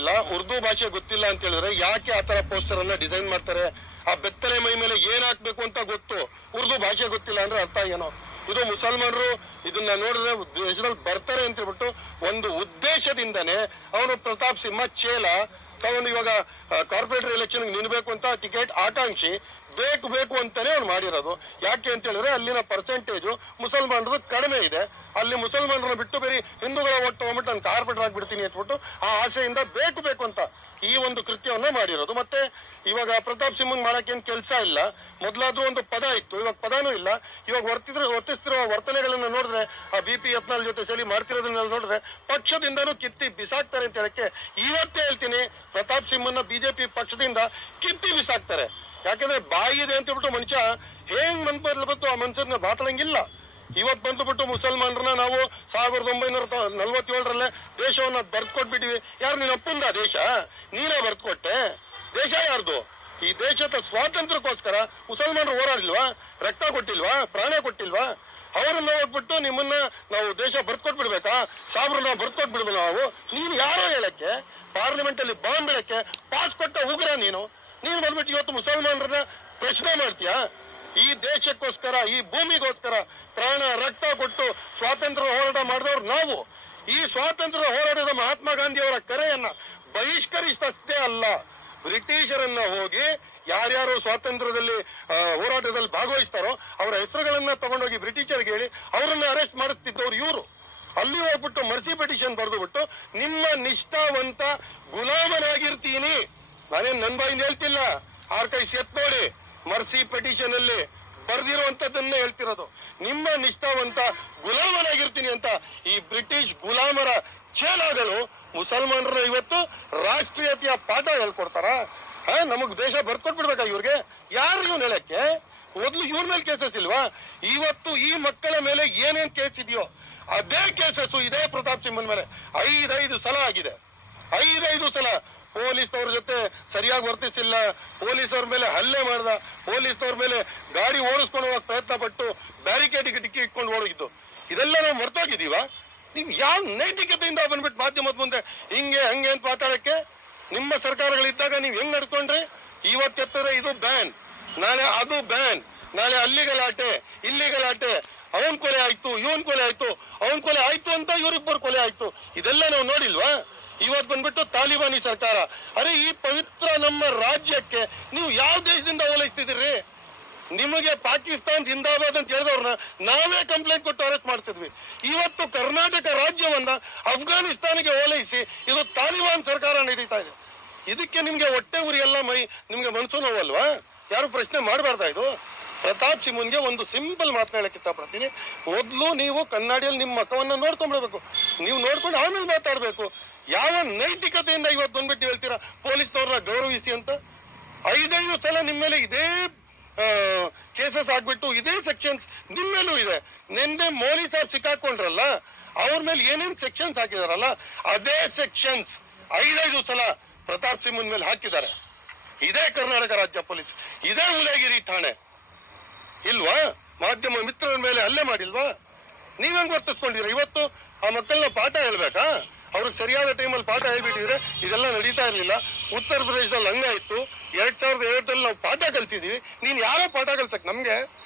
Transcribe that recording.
ಇಲ್ಲ, ಉರ್ದು ಭಾಷೆ ಗೊತ್ತಿಲ್ಲ ಅಂತ ಹೇಳಿದ್ರೆ ಯಾಕೆ ಆ ತರ ಪೋಸ್ಟರ್ ಅನ್ನ ಡಿಸೈನ್ ಮಾಡ್ತಾರೆ? ಆ ಬೆತ್ತಲೆ ಮೈ ಮೇಲೆ ಏನ್ ಹಾಕ್ಬೇಕು ಅಂತ ಗೊತ್ತು. ಉರ್ದು ಭಾಷೆ ಗೊತ್ತಿಲ್ಲ ಅಂದ್ರೆ ಅರ್ಥ ಏನೋ. ಇದು ಮುಸಲ್ಮಾನರು ಇದನ್ನ ನೋಡಿದ್ರೆ ದೇಶದಲ್ಲಿ ಬರ್ತಾರೆ ಅಂತ ಹೇಳ್ಬಿಟ್ಟು ಒಂದು ಉದ್ದೇಶದಿಂದನೇ ಅವನು ಪ್ರತಾಪ್ ಸಿಂಹ ಚೇಲ ತಗೊಂಡು ಇವಾಗ ಕಾರ್ಪೊರೇಟರ್ ಎಲೆಕ್ಷನ್ ನಿಲ್ಬೇಕು ಅಂತ ಟಿಕೆಟ್ ಆಕಾಂಕ್ಷಿ, ಬೇಕು ಬೇಕು ಅಂತಾನೆ ಅವ್ನು ಮಾಡಿರೋದು. ಯಾಕೆ ಅಂತ ಹೇಳಿದ್ರೆ ಅಲ್ಲಿನ ಪರ್ಸೆಂಟೇಜು ಮುಸಲ್ಮಾನರು ಕಡಿಮೆ ಇದೆ. ಅಲ್ಲಿ ಮುಸಲ್ಮಾನರನ್ನ ಬಿಟ್ಟು ಬೇರೆ ಹಿಂದೂಗಳ ಒಟ್ಟು ನಾನು ಕಾರ್ಪೆಂಟರ್ ಆಗಿಬಿಡ್ತೀನಿ ಅಂದ್ಬಿಟ್ಟು ಆ ಆಸೆಯಿಂದ ಬೇಕು ಬೇಕು ಅಂತ ಈ ಒಂದು ಕೃತ್ಯವನ್ನು ಮಾಡಿರೋದು. ಮತ್ತೆ ಇವಾಗ ಪ್ರತಾಪ್ ಸಿಂಹನ್ ಮಾಡಕ್ಕೇನು ಕೆಲಸ ಇಲ್ಲ. ಮೊದಲಾದ್ರೂ ಒಂದು ಪದ ಇತ್ತು. ಇವಾಗ ಪದನೂ ಇಲ್ಲ. ಇವಾಗ ವರ್ತಿದ್ರೆ, ವರ್ತಿಸ್ತಿರುವ ವರ್ತನೆಗಳನ್ನ ನೋಡಿದ್ರೆ, ಆ ಬಿ ಪಿ ಯತ್ನಾಳ್ ಜೊತೆ ಸೇರಿ ಮಾಡ್ತಿರೋದನ್ನೆಲ್ಲ ನೋಡಿದ್ರೆ ಪಕ್ಷದಿಂದನೂ ಕಿತ್ತಿ ಬಿಸಾಕ್ತಾರೆ ಅಂತ ಹೇಳಕ್ಕೆ ಇವತ್ತೇ ಹೇಳ್ತೀನಿ. ಪ್ರತಾಪ್ ಸಿಂಹನ್ನ ಬಿಜೆಪಿ ಪಕ್ಷದಿಂದ ಕಿತ್ತಿ ಬಿಸಾಕ್ತಾರೆ. ಯಾಕಂದ್ರೆ ಬಾಯಿ ಇದೆ ಅಂತ ಹೇಳ್ಬಿಟ್ಟು ಮನುಷ್ಯ ಹೇಂಗ್ ಮನ್ ಬಂತು ಆ ಮನುಷ್ಯನ ಮಾತಾಡಂಗಿಲ್ಲ ಇವತ್ತು ಬಂದ್ಬಿಟ್ಟು ಮುಸಲ್ಮಾನರನ್ನ ನಾವು ಸಾವಿರದ ಒಂಬೈನೂರ ನಲವತ್ತೇಳರಲ್ಲೇ ದೇಶವನ್ನ ಬರ್ದ್ ಕೊಟ್ಬಿಟ್ಟಿವಿ ಯಾರು ನಿನ್ನ ಅಪ್ಪಂದ ದೇಶ? ನೀನೇ ಬರ್ದ್ಕೊಟ್ಟೆ. ದೇಶ ಯಾರ್ದು? ಈ ದೇಶದ ಸ್ವಾತಂತ್ರ್ಯಕ್ಕೋಸ್ಕರ ಮುಸಲ್ಮಾನರು ಹೋರಾಡಿಲ್ವಾ ರಕ್ತ ಕೊಟ್ಟಿಲ್ವಾ? ಪ್ರಾಣ ಕೊಟ್ಟಿಲ್ವಾ? ಅವರನ್ನ ಹೋಗ್ಬಿಟ್ಟು ನಿಮ್ಮನ್ನ ನಾವು ದೇಶ ಬರ್ದ್ ಕೊಟ್ಬಿಡ್ಬೇಕಾ ಸಾಬ್ರನ್ನ ಕೊಟ್ಬಿಡ್ಬೇಕು ನಾವು. ನೀನು ಯಾರೋ ಹೇಳಕ್ಕೆ? ಪಾರ್ಲಿಮೆಂಟ್ ಅಲ್ಲಿ ಬಾಂಬ್ ಇಡಕ್ಕೆ ಪಾಸ್ ಕೊಟ್ಟ ಉಗ್ರ ನೀನು. ನೀನು ಬಂದ್ಬಿಟ್ಟು ಇವತ್ತು ಮುಸಲ್ಮಾನರನ್ನ ಪ್ರಶ್ನೆ ಮಾಡ್ತೀಯಾ? ಈ ದೇಶಕ್ಕೋಸ್ಕರ, ಈ ಭೂಮಿಗೋಸ್ಕರ ಪ್ರಾಣ ರಕ್ತ ಕೊಟ್ಟು ಸ್ವಾತಂತ್ರ್ಯ ಹೋರಾಟ ಮಾಡಿದವ್ರು ನಾವು. ಈ ಸ್ವಾತಂತ್ರ್ಯ ಹೋರಾಟದ ಮಹಾತ್ಮ ಗಾಂಧಿಯವರ ಕರೆಯನ್ನ ಬಹಿಷ್ಕರಿಸಷ್ಟೇ ಅಲ್ಲ, ಬ್ರಿಟಿಷರನ್ನ ಹೋಗಿ ಯಾರ್ಯಾರು ಸ್ವಾತಂತ್ರ್ಯದಲ್ಲಿ ಹೋರಾಟದಲ್ಲಿ ಭಾಗವಹಿಸ್ತಾರೋ ಅವರ ಹೆಸರುಗಳನ್ನ ತಗೊಂಡೋಗಿ ಬ್ರಿಟಿಷರಿಗೆ ಹೇಳಿ ಅವರನ್ನ ಅರೆಸ್ಟ್ ಮಾಡಿಸ್ತಿದ್ದವ್ರು ಇವರು. ಅಲ್ಲಿ ಹೋಗ್ಬಿಟ್ಟು ಮರ್ಸಿ ಪಿಟಿಷನ್ ಬರೆದು ಬಿಟ್ಟು ನಿಮ್ಮ ನಿಷ್ಠಾವಂತ ಗುಲಾಮನಾಗಿರ್ತೀನಿ. ನಾನೇನ್ ನನ್ ಬಾಯಿಂದ ಹೇಳ್ತಿಲ್ಲ. ಆರ್ ಕೈ ಎತ್ ನೋಡಿ. ಮರ್ಸಿ ಪಿಟಿಷನ್ ಅಲ್ಲಿ ಬರ್ದಿರುವಂತದ್ದನ್ನ ಹೇಳ್ತಿರೋದು. ನಿಮ್ಮ ನಿಷ್ಠಾವಂತ ಗುಲಾಮನಾಗಿರ್ತೀನಿ ಅಂತ ಈ ಬ್ರಿಟಿಷ್ ಗುಲಾಮರ ಚೇಲಾಗಳು ಮುಸಲ್ಮಾನರ ಇವತ್ತು ರಾಷ್ಟ್ರೀಯತೆಯ ಪಾಠ ಹೇಳ್ಕೊಡ್ತಾರ. ನಮಗ್ ದೇಶ ಬರ್ಕೊಟ್ಬಿಡ್ಬೇಕಾ ಇವ್ರಿಗೆ? ಯಾರು ಇವ್ನ ಹೇಳಕ್ಕೆ? ಮೊದ್ಲು ಇವ್ರ ಮೇಲೆ ಕೇಸಸ್ ಇಲ್ವಾ? ಇವತ್ತು ಈ ಮಕ್ಕಳ ಮೇಲೆ ಏನೇನ್ ಕೇಸ್ ಇದೆಯೋ ಅದೇ ಕೇಸಸ್ ಇದೇ ಪ್ರತಾಪ್ ಸಿಂಹನ್ ಮೇಲೆ ಐದೈದು ಸಲ ಆಗಿದೆ. ಐದೈದು ಸಲ ಪೊಲೀಸ್ನವ್ರ ಜೊತೆ ಸರಿಯಾಗಿ ವರ್ತಿಸಿಲ್ಲ. ಪೊಲೀಸವ್ರ ಮೇಲೆ ಹಲ್ಲೆ ಮಾಡ್ದ. ಪೊಲೀಸ್ನವ್ರ ಮೇಲೆ ಗಾಡಿ ಓಡಿಸ್ಕೊಂಡು ಹೋಗಕ್ ಪ್ರಯತ್ನ ಪಟ್ಟು ಬ್ಯಾರಿಕೇಡಿಗೆ ಡಿಕ್ಕಿ ಇಟ್ಕೊಂಡು ಓಡೋಗಿದ್ದು. ಇದೆಲ್ಲ ನಾವು ಮರ್ತೋಗಿದೀವ ನೀವು ಯಾವ ನೈತಿಕತೆಯಿಂದ ಬಂದ್ಬಿಟ್ಟು ಮಾಧ್ಯಮದ ಮುಂದೆ ಹಿಂಗೆ, ಹಂಗೆ ಅಂತ ಮಾತಾಡಕ್ಕೆ? ನಿಮ್ಮ ಸರ್ಕಾರಗಳಿದ್ದಾಗ ನೀವು ಹೆಂಗ್ ನಡ್ಕೊಂಡ್ರಿ? ಇವತ್ತೆತ್ತರೆ ಇದು ಬ್ಯಾನ್ ನಾಳೆ ಅದು ಬ್ಯಾನ್ ನಾಳೆ ಅಲ್ಲಿ ಗಲಾಟೆ ಇಲ್ಲಿ ಗಲಾಟೆ ಅವನ್ ಕೊಲೆ ಆಯ್ತು, ಇವನ್ ಕೊಲೆ ಆಯ್ತು, ಅವನ್ ಕೊಲೆ ಆಯ್ತು ಅಂತ ಇವರಿಬ್ಬರು ಕೊಲೆ ಆಯ್ತು. ಇದೆಲ್ಲ ನಾವು ನೋಡಿಲ್ವಾ? ಇವತ್ ಬಂದ್ಬಿಟ್ಟು ತಾಲಿಬಾನಿ ಸರ್ಕಾರ. ಅರೆ, ಈ ಪವಿತ್ರ ನಮ್ಮ ರಾಜ್ಯಕ್ಕೆ ನೀವು ಯಾವ ದೇಶದಿಂದ ಓಲೈಸ್ತಿದ್ದೀರಿ? ನಿಮಗೆ ಪಾಕಿಸ್ತಾನ್ ಜಿಂದಾಬಾದ್ ಅಂತ ಹೇಳಿದವ್ರನ್ನ ನಾವೇ ಕಂಪ್ಲೇಂಟ್ ಕೊಟ್ಟು ಅರೆಸ್ಟ್ ಮಾಡ್ತಿದ್ವಿ ಇವತ್ತು ಕರ್ನಾಟಕ ರಾಜ್ಯವನ್ನ ಅಫ್ಘಾನಿಸ್ತಾನಿಗೆ ಓಲೈಸಿ ಇದು ತಾಲಿಬಾನ್ ಸರ್ಕಾರ ನಡೀತಾ ಇದೆ. ಇದಕ್ಕೆ ನಿಮ್ಗೆ ಹೊಟ್ಟೆ ಉರಿ ಎಲ್ಲ ಮೈ, ನಿಮ್ಗೆ ಮನಸ್ಸು ನೋವಲ್ವಾ ಯಾರು ಪ್ರಶ್ನೆ ಮಾಡಬಾರ್ದಾ ಇದು? ಪ್ರತಾಪ್ ಸಿಂಹನ್ಗೆ ಒಂದು ಸಿಂಪಲ್ ಮಾತನಾಡಕ್ಕೆ ಇಷ್ಟಪಡ್ತೀನಿ. ಮೊದಲು ನೀವು ಕನ್ನಡಿಯಲ್ಲಿ ನಿಮ್ಮ ಮಕ್ಕವನ್ನ ನೋಡ್ಕೊಂಡ್ಬಿಡ್ಬೇಕು. ನೀವು ನೋಡ್ಕೊಂಡು ಆಮೇಲೆ ಮಾತಾಡ್ಬೇಕು. ಯಾವ ನೈತಿಕತೆಯಿಂದ ಇವತ್ತು ಬಂದ್ಬಿಟ್ಟು ಹೇಳ್ತೀರಾ? ಪೊಲೀಸ್ನವ್ರನ್ನ ಗೌರವಿಸಿ ಅಂತ? ಐದೈದು ಸಲ ನಿಮ್ಮ ಮೇಲೆ ಇದೇ ಕೇಸಸ್ ಆಗ್ಬಿಟ್ಟು ಇದೇ ಸೆಕ್ಷನ್ಸ್ ನಿಮ್ಮ ಮೇಲೂ ಇದೆ. ನಿನ್ನೆ ಮೋಲಿ ಸಾಹೇಬ್ ಸಿಕ್ಕಾಕೊಂಡ್ರಲ್ಲ, ಅವ್ರ ಮೇಲೆ ಏನೇನ್ ಸೆಕ್ಷನ್ಸ್ ಹಾಕಿದಾರಲ್ಲ, ಅದೇ ಸೆಕ್ಷನ್ಸ್ ಐದೈದು ಸಲ ಪ್ರತಾಪ್ ಸಿಂಹನ್ ಮೇಲೆ ಹಾಕಿದ್ದಾರೆ. ಇದೇ ಕರ್ನಾಟಕ ರಾಜ್ಯ ಪೊಲೀಸ್, ಇದೇ ಉಲಗಿರಿ ಠಾಣೆ. ಇಲ್ವಾ? ಮಾಧ್ಯಮ ಮಿತ್ರರ ಮೇಲೆ ಹಲ್ಲೆ ಮಾಡಿಲ್ವಾ? ನೀವ್ ಹೆಂಗ್ ವರ್ತಿಸ್ಕೊಂಡಿರ ಇವತ್ತು ಆ ಮಕ್ಕಳನ್ನ ಪಾಠ ಹೇಳ್ಬೇಕಾ? ಅವ್ರಿಗೆ ಸರಿಯಾದ ಟೈಮಲ್ಲಿ ಪಾಠ ಹೇಳ್ಬಿಟ್ಟಿದ್ರೆ ಇದೆಲ್ಲ ನಡೀತಾ ಇರಲಿಲ್ಲ. ಉತ್ತರ ಪ್ರದೇಶದಲ್ಲಿ ಹಂಗಾಯ್ತು ಎರಡ್ ಸಾವಿರದ ಏಳರಲ್ಲಿ ನಾವು ಪಾಠ ಕಲ್ತಿದ್ದೀವಿ. ನೀನು ಯಾರೋ ಪಾಠ ಕಲ್ಸಕ್ಕೆ ನಮ್ಗೆ?